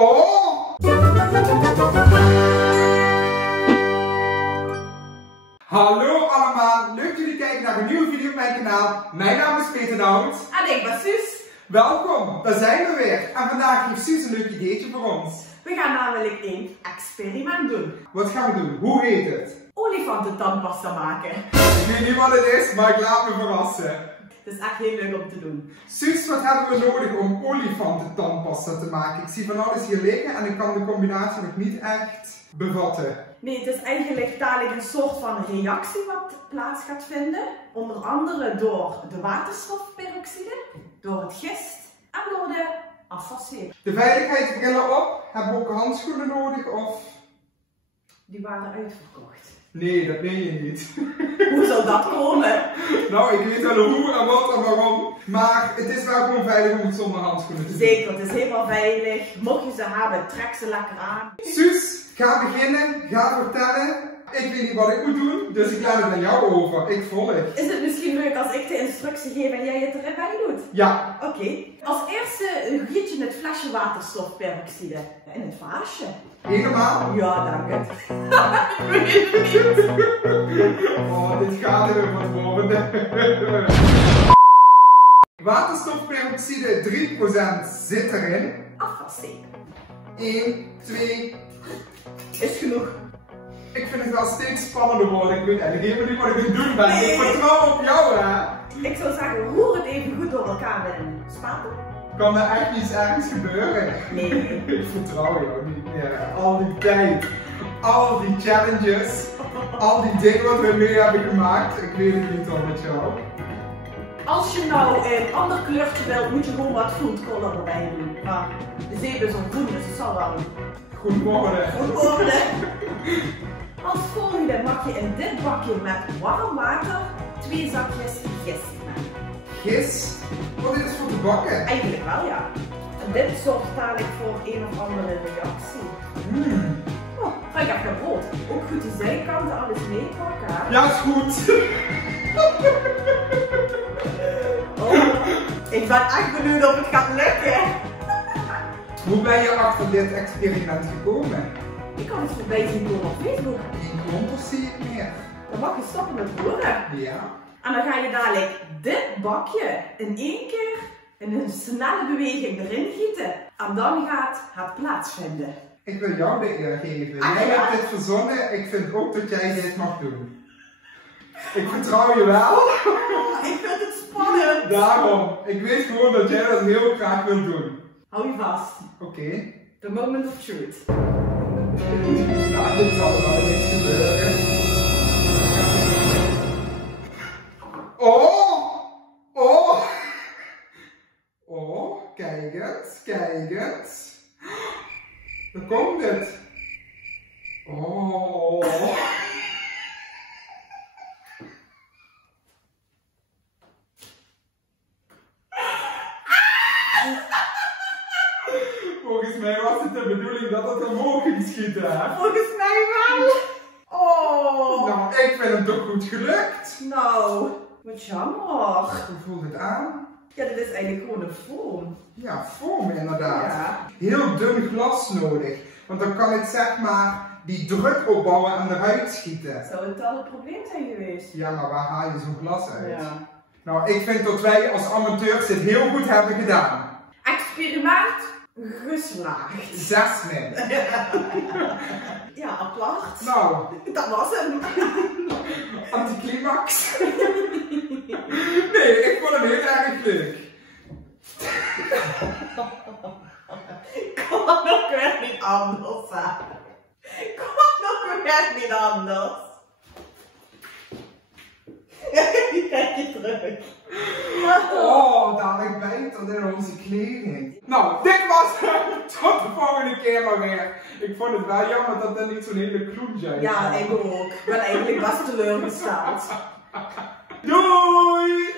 Oh! Hallo allemaal, leuk dat jullie kijken naar een nieuwe video op mijn kanaal. Mijn naam is Peter Nout. En ik ben Suus. Welkom, daar zijn we weer. En vandaag heeft Suus een leuk ideetje voor ons. We gaan namelijk een experiment doen. Wat gaan we doen? Hoe heet het? Olifantentandpasta maken. Ik weet niet wat het is, maar ik laat me verrassen. Het is echt heel leuk om te doen. Suus, wat hebben we nodig om olifantentandpasta te maken? Ik zie van alles hier liggen en ik kan de combinatie nog niet echt bevatten. Nee, het is eigenlijk dadelijk een soort van reactie wat plaats gaat vinden. Onder andere door de waterstofperoxide, door het gist en door de afwaszeep. De veiligheidsbrillen op. Hebben we ook handschoenen nodig of? Die waren uitverkocht. Nee, dat meen je niet. Hoe zal dat komen? Nou, ik weet wel hoe en wat en waarom. Maar het is wel gewoon veilig om het zonder handschoenen te doen. Zeker, het is helemaal veilig. Mocht je ze hebben, trek ze lekker aan. Suus, ga beginnen. Ga vertellen. Ik weet niet wat ik moet doen, dus ik laat het aan jou over. Ik volg. Is het misschien leuk als ik de instructie geef en jij het erbij doet? Ja. Oké. Als eerste giet je het flesje waterstofperoxide in het vaasje. Helemaal? Ja, dank het. Oh, dit gaat er wat worden. Waterstofperoxide 3% zit erin. Afwaszeep. 1, 2. Is genoeg. Ik vind het wel steeds spannender worden. Ik weet eigenlijk helemaal niet wat ik aan het doen ben. Nee. Ik vertrouw op jou, hè. Ik zou zeggen, roer het even goed door elkaar met een spatel. Kan er echt iets ergens gebeuren? Nee. Ik vertrouw jou niet meer. Al die tijd, al die challenges, al die dingen wat we mee hebben gemaakt. Ik weet het niet al met jou. Als je nou een ander kleurtje wilt, moet je gewoon wat food color erbij doen. Maar de zeep is al groen, dus het zal wel Goedemorgen. goed worden. Als volgende mag je in dit bakje met warm water 2 zakjes gist mengen. Gist? Wat is het voor te bakken? Eigenlijk wel, ja. En dit zorgt dadelijk voor een of andere reactie. Oh, ga ik even brood. Ook goed die zijkanten, alles meepakken. Ja, is goed. Oh, ik ben echt benieuwd of het gaat lukken. Hoe ben je achter dit experiment gekomen? Ik kan het voorbij zien komen op Facebook. Geen klonters zie ik meer. Dan mag je stoppen met roeren. Ja. En dan ga je dadelijk dit bakje in 1 keer in een snelle beweging erin gieten. En dan gaat het plaatsvinden. Ik wil jou de eer geven. Ah, Jij ja? hebt dit verzonnen. Ik vind ook dat jij dit mag doen. Ik vertrouw je wel. Ik vind het spannend. Daarom. Ik weet gewoon dat jij dat heel graag wilt doen. Hou je vast. Oké. The moment of truth. Nou, dit zal er wel niks gebeuren. Oh! Oh! Oh, kijk eens, kijk eens. Daar komt het. Oh. Volgens mij was het de bedoeling dat het omhoog ging schieten, hè? Volgens mij wel. Oh. Nou, ik vind hem toch goed gelukt. Nou, wat jammer. Hoe voelt het aan? Ja, dit is eigenlijk gewoon een foam. Ja, foam inderdaad. Ja. Heel dun glas nodig. Want dan kan het zeg maar die druk opbouwen en eruit schieten. Zou het dan het probleem zijn geweest? Ja, maar waar haal je zo'n glas uit? Ja. Nou, ik vind dat wij als amateurs dit heel goed hebben gedaan. Experiment geslaagd. 6 min. Ja, apart. Nou, Dat was hem. anticlimax. Nee, ik vond hem heel erg leuk. Kan ook weer niet anders, hè. Kan ook weer niet anders. Kijk je terug. Oh, dadelijk bijt dat in onze kleding. Nou, dit was het. Tot de volgende keer maar weer. Ik vond het wel jammer dat er niet zo'n hele kloentje uit Ja, kwam. ik ook. Ik ben eigenlijk best teleurgesteld. Doei!